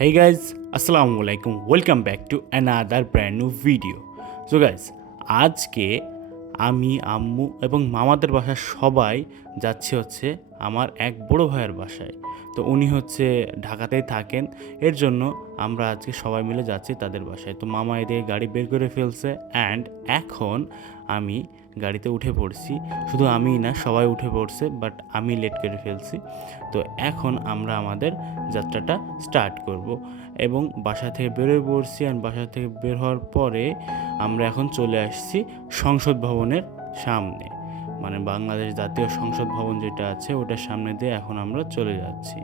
Hey guys, Assalamu alaikum. Welcome back to another brand new video. So guys, আজকে আমি আম্মু এবং মামাদের বাসায় সবাই যাচ্ছি আমার এক বড় ভাইয়ের বাসায়। তো উনি ঢাকাতেই থাকেন, এর জন্য আমরা আজকে সবাই মিলে যাচ্ছি তাদের বাসায়। তো মামা এদিকে গাড়ি বের করে ফেলছে অ্যান্ড এখন আমি গাড়িতে উঠে পড়ছি। শুধু আমিই না, সবাই উঠে পড়ছে, বাট আমি লেট করে ফেলছি। তো এখন আমরা আমাদের যাত্রাটা স্টার্ট করব এবং বাসা থেকে বেরোয় পড়ছি। অ্যান্ড বাসা থেকে বের হওয়ার পরে আমরা এখন চলে আসছি সংসদ ভবনের সামনে, মানে বাংলাদেশ জাতীয় সংসদ ভবন যেটা আছে ওটার সামনে দিয়ে এখন আমরা চলে যাচ্ছি।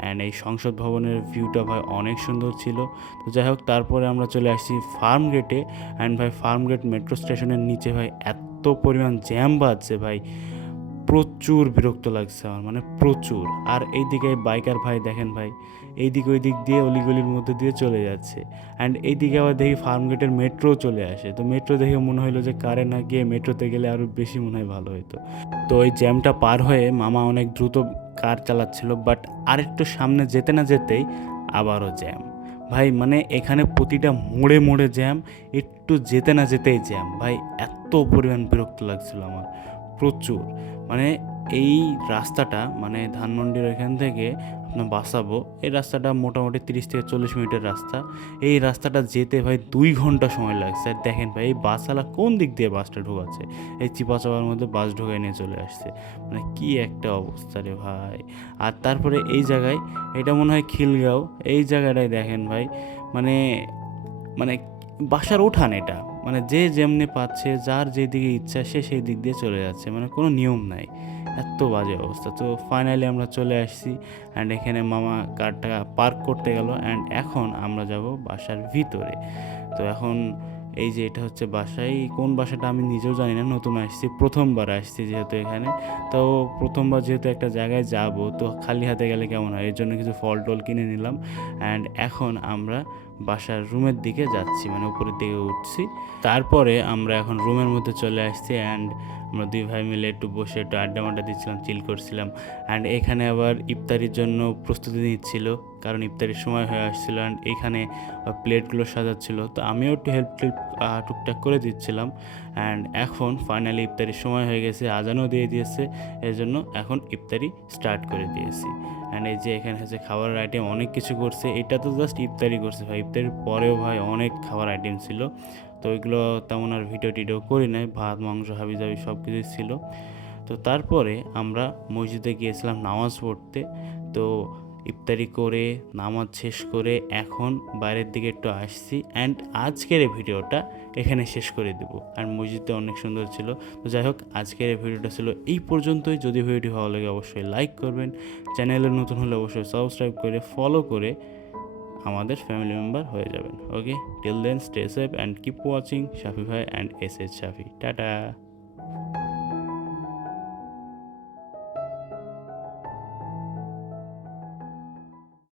অ্যান্ড এই সংসদ ভবনের ভিউটা ভাই অনেক সুন্দর ছিল। তো যাই হোক, তারপরে আমরা চলে আসছি ফার্ম গেটে। অ্যান্ড ভাই ফার্ম গেট মেট্রো স্টেশনের নিচে ভাই এত পরিমাণ জ্যাম বাজছে ভাই, প্রচুর বিরক্ত লাগছে আমার, মানে প্রচুর। আর এইদিকে বাইকার ভাই দেখেন ভাই, এইদিক ওই দিক দিয়ে অলিগলির মধ্যে দিয়ে চলে যাচ্ছে। অ্যান্ড এইদিকে আবার দেখি ফার্মগেটের মেট্রো চলে আসে। তো মেট্রো দেখে মনে হলো যে কারে না গিয়ে মেট্রোতে গেলে আরও বেশি মনে হয় ভালো হতো। তো ওই জ্যামটা পার হয়ে মামা অনেক দ্রুত কার চালাচ্ছিল, বাট আরেকটু সামনে যেতে না যেতেই আবারও জ্যাম। ভাই মানে এখানে প্রতিটা মোড়ে মোড়ে জ্যাম, একটু যেতে না যেতেই জ্যাম। ভাই এত পরিমাণ বিরক্ত লাগছিল আমার, প্রচুর। মানে এই রাস্তাটা, মানে ধানমন্ডির এখান থেকে আপনার বাসাবো, এই রাস্তাটা মোটামুটি 30 থেকে 40 মিনিটের রাস্তা। এই রাস্তাটা যেতে ভাই 2 ঘন্টা সময় লাগছে। আর দেখেন ভাই এই বাসওয়ালা কোন দিক দিয়ে বাসটা ঢোকাচ্ছে, এই চিপা চাপার মধ্যে বাস ঢোকায় নিয়ে চলে আসছে। মানে কি একটা অবস্থা রে ভাই। আর তারপরে এই জায়গায়, এটা মনে হয় খিলগাঁও, এই জায়গাটায় দেখেন ভাই, মানে মানে বাসার উঠান এটা, মানে যে যেমনি পাচ্ছে, যার যেদিকে ইচ্ছা সে সেই দিক দিয়ে চলে যাচ্ছে, মানে কোনো নিয়ম নাই। এত বাজে অবস্থা। তো ফাইনালি আমরা চলে আসছি অ্যান্ড এখানে মামা কারটা পার্ক করতে গেল অ্যান্ড এখন আমরা যাব বাসার ভিতরে। তো এখন এই যে এটা হচ্ছে বাসায়, কোন বাসাটা আমি নিজেও জানি না, নতুন আসছি, প্রথমবার আসছি যেহেতু এখানে। তো প্রথমবার যেহেতু একটা জায়গায় যাব, তো খালি হাতে গেলে কেমন হয়, এর জন্য কিছু ফল টল কিনে নিলাম। অ্যান্ড এখন আমরা বাসার রুমের দিকে যাচ্ছি, মানে উপরের দিকে উঠছি। তারপরে আমরা এখন রুমের মধ্যে চলে আসছি অ্যান্ড আমরা দুই ভাই মিলে একটু বসে একটু আড্ডা মাড্ডা দিচ্ছিলাম, চিল করছিলাম। অ্যান্ড এখানে আবার ইফতারির জন্য প্রস্তুতি নিচ্ছিল, কারণ ইফতারির সময় হয়ে আসছিলো। অ্যান্ড এখানে প্লেটগুলো সাজাচ্ছিল, তো আমিও একটু হেল্প টুকটাক করে দিচ্ছিলাম। অ্যান্ড এখন ফাইনালি ইফতারির সময় হয়ে গেছে, আজানও দিয়ে দিয়েছে, এর জন্য এখন ইফতারি স্টার্ট করে দিয়েছি। অ্যান্ড এই যে এখানে হচ্ছে খাবারের আইটেম অনেক কিছু করছে, এটা তো জাস্ট ইফতারি করছে ভাই, ইফতারির পরেও ভাই অনেক খাবার আইটেম ছিল। তো ওইগুলো তেমন আর ভিডিও টিডিও করি নাই, ভাত মাংস হাবিজাবি সব কিছুই ছিল। তো তারপরে আমরা মসজিদে গিয়েছিলাম নামাজ পড়তে। তো ইফতারি করে নামাজ শেষ করে এখন বাইরের দিকে একটু আসছি অ্যান্ড আজকের এই ভিডিওটা এখানে শেষ করে দেবো। আর মসজিদটা অনেক সুন্দর ছিল। তো যাই হোক, আজকের এই ভিডিওটা ছিল এই পর্যন্তই। যদি ভিডিওটি ভালো লাগে অবশ্যই লাইক করবেন, চ্যানেলে নতুন হলে অবশ্যই সাবস্ক্রাইব করে ফলো করে আমাদের ফ্যামিলি মেম্বার হয়ে যাবেন। Okay, till then stay safe and keep watching Shafi ভাই and S S Shafi. Tata.